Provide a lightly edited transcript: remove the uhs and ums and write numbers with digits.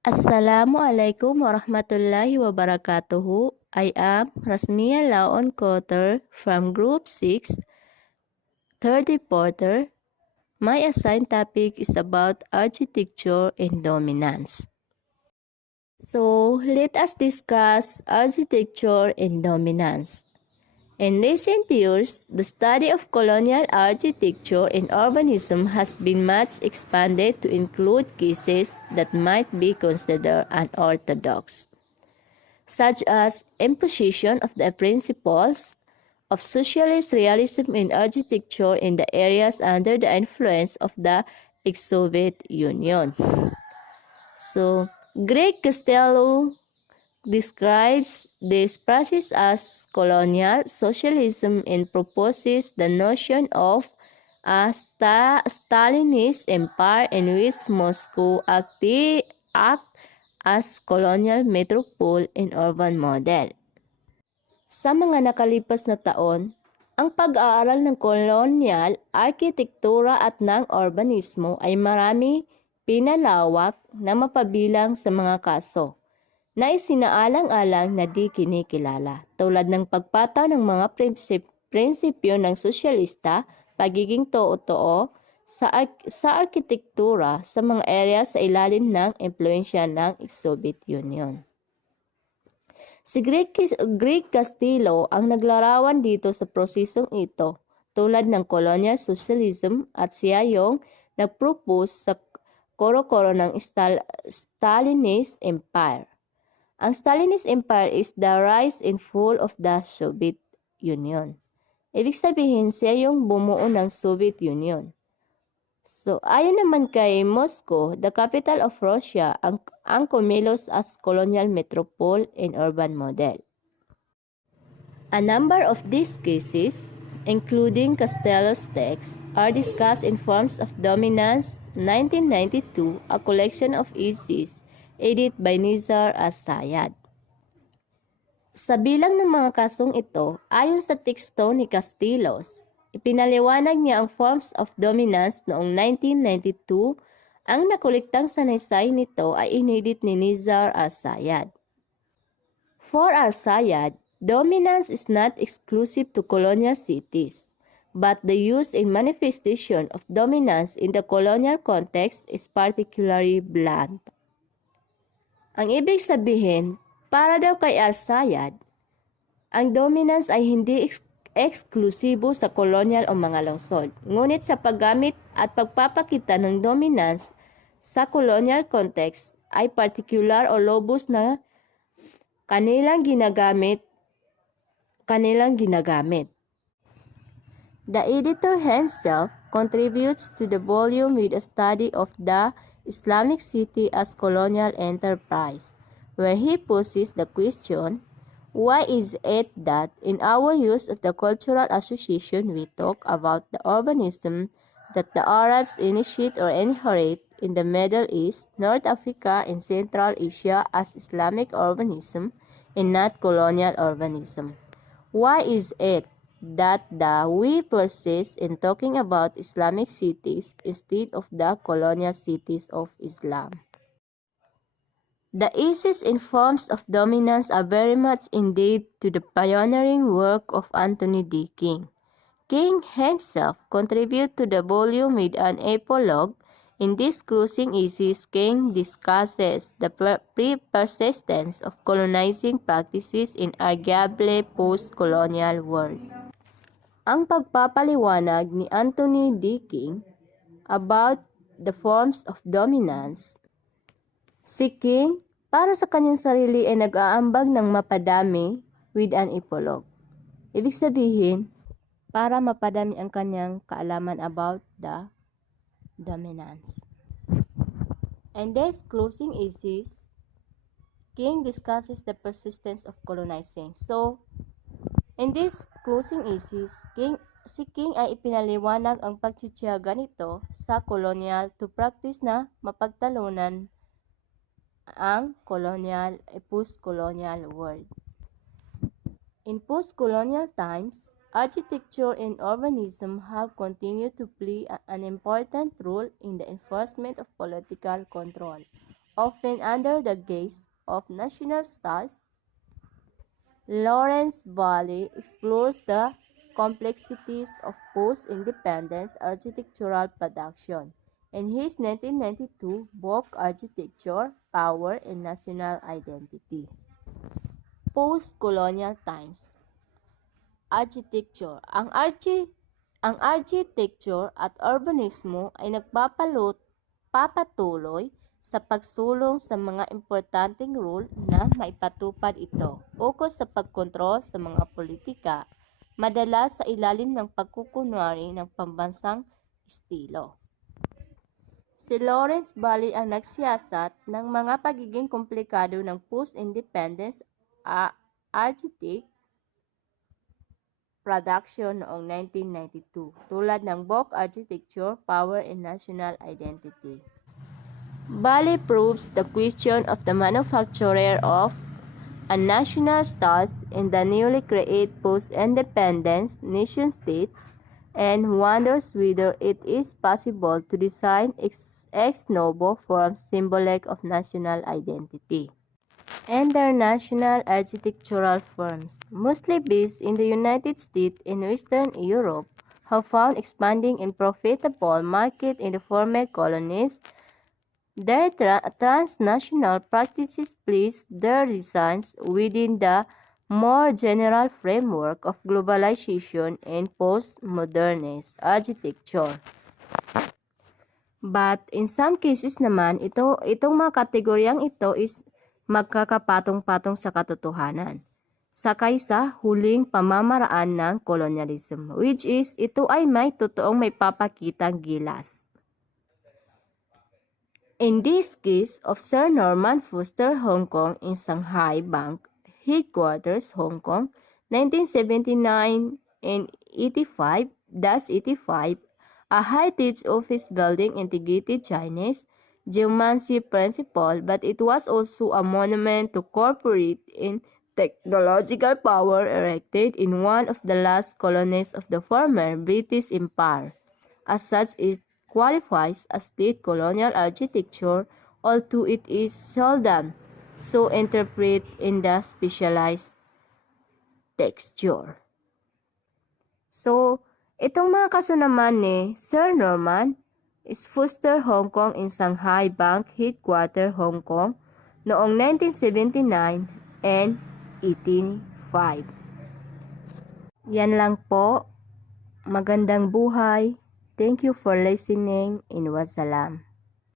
Assalamualaikum warahmatullahi wabarakatuh. I am Rasmia Laon Cotter from Group 6, third reporter. My assigned topic is about architecture and dominance. So, let us discuss architecture and dominance. In recent years, the study of colonial architecture and urbanism has been much expanded to include cases that might be considered unorthodox, such as imposition of the principles of socialist realism in architecture in the areas under the influence of the ex-Soviet Union. So, Greg Costello describes this process as colonial socialism and proposes the notion of a Stalinist empire in which Moscow acted as colonial metropole and urban model. Sa mga nakalipas na taon, ang pag-aaral ng kolonyal, arkitektura at ng urbanismo ay marami pinalawak na mapabilang sa mga kaso na isinaalang-alang na di kinikilala, tulad ng pagpataw ng mga prinsipyo ng sosyalista, pagiging totoo sa arkitektura sa mga area sa ilalim ng impluensya ng Soviet Union. Si Greg Castillo ang naglarawan dito sa prosesong ito, tulad ng colonial socialism, at siya yung nag-propose sa koro-koro ng Stalinist Empire. Ang Stalinist Empire is the rise and fall of the Soviet Union. Ibig sabihin, siya yung bumuo ng Soviet Union. So, ayon naman kay Moscow, the capital of Russia, ang kumilos as colonial metropole and urban model. A number of these cases, including Costello's text, are discussed in Forms of Dominance, 1992, a collection of essays, edited by Nizar As-Sayad. Sa bilang ng mga kasong ito, ayon sa teksto ni Castillos, ipinaliwanag niya ang Forms of Dominance noong 1992. Ang nakuliktang sanaysay nito ay inedit ni Nizar As-Sayad. For As-Sayad, dominance is not exclusive to colonial cities, but the use and manifestation of dominance in the colonial context is particularly blunt. Ang ibig sabihin, para daw kay As-Sayad, ang dominance ay hindi eksklusibo sa kolonyal o mga lungsod, ngunit sa paggamit at pagpapakita ng dominance sa colonial context ay particular o lobos na kanilang ginagamit. The editor himself contributes to the volume with a study of the Islamic city as colonial enterprise, where he poses the question, why is it that in our use of the cultural association we talk about the urbanism that the Arabs initiate or inherit in the Middle East, North Africa, and Central Asia as Islamic urbanism and not colonial urbanism? Why is it that we persist in talking about Islamic cities instead of the colonial cities of Islam? The essays in Forms of Dominance are very much indebted to the pioneering work of Anthony D. King. King himself contributed to the volume with an epilogue. In this closing essays, King discusses the persistence of colonizing practices in arguably post-colonial world. Ang pagpapaliwanag ni Anthony D. King about the forms of dominance. Si King, para sa kanyang sarili ay nag-aambag ng mapadami with an epilogue. Ibig sabihin, para mapadami ang kanyang kaalaman about the dominance. In this closing essays, King discusses the persistence of colonizing. So, in this closing essays, si King ay ipinaliwanag ang pagtsitsaga nito sa colonial to practice na mapagtalunan ang colonial post-colonial world. In post-colonial times, architecture and urbanism have continued to play an important role in the enforcement of political control often under the guise of national styles, Lawrence Valley explores the complexities of post-independence architectural production in his 1992 book Architecture, Power, and National Identity. Post-colonial times. Architecture. Ang architecture at urbanismo ay papatuloy sa pagsulong sa mga importanteng role na maipatupad ito ukol sa pagkontrol sa mga politika, madalas sa ilalim ng pagkukunwari ng pambansang estilo. Si Lawrence Valley ang nagsiyasat ng mga pagiging komplikado ng post-independence architect production noong 1992, tulad ng book Architecture, Power, and National Identity. Valley proves the question of the manufacturer of a national styles in the newly created post-independence nation-states and wonders whether it is possible to design ex novo forms symbolic of national identity. International architectural firms, mostly based in the United States and Western Europe, have found expanding and profitable market in the former colonies. Their transnational practices place their designs within the more general framework of globalization and postmodernist architecture. But in some cases naman, itong mga kategoryang ito is magkakapatong-patong sa katotohanan sa kaysa huling pamamaraan ng colonialism, which is ito ay may totoong may papakitang gilas. In this case of Sir Norman Foster Hong Kong in Shanghai Bank Headquarters, Hong Kong, 1979 and 85, a heritage office building integrated Chinese geomancy principle, but it was also a monument to corporate and technological power erected in one of the last colonies of the former British Empire. As such, it qualifies as state colonial architecture, although it is seldom so interpreted in the specialized texture. So, itong mga kaso naman ni Sir Norman is Foster Hong Kong in Shanghai Bank Headquarters, Hong Kong noong 1979 and 85. Yan lang po. Magandang buhay. Thank you for listening and wassalam.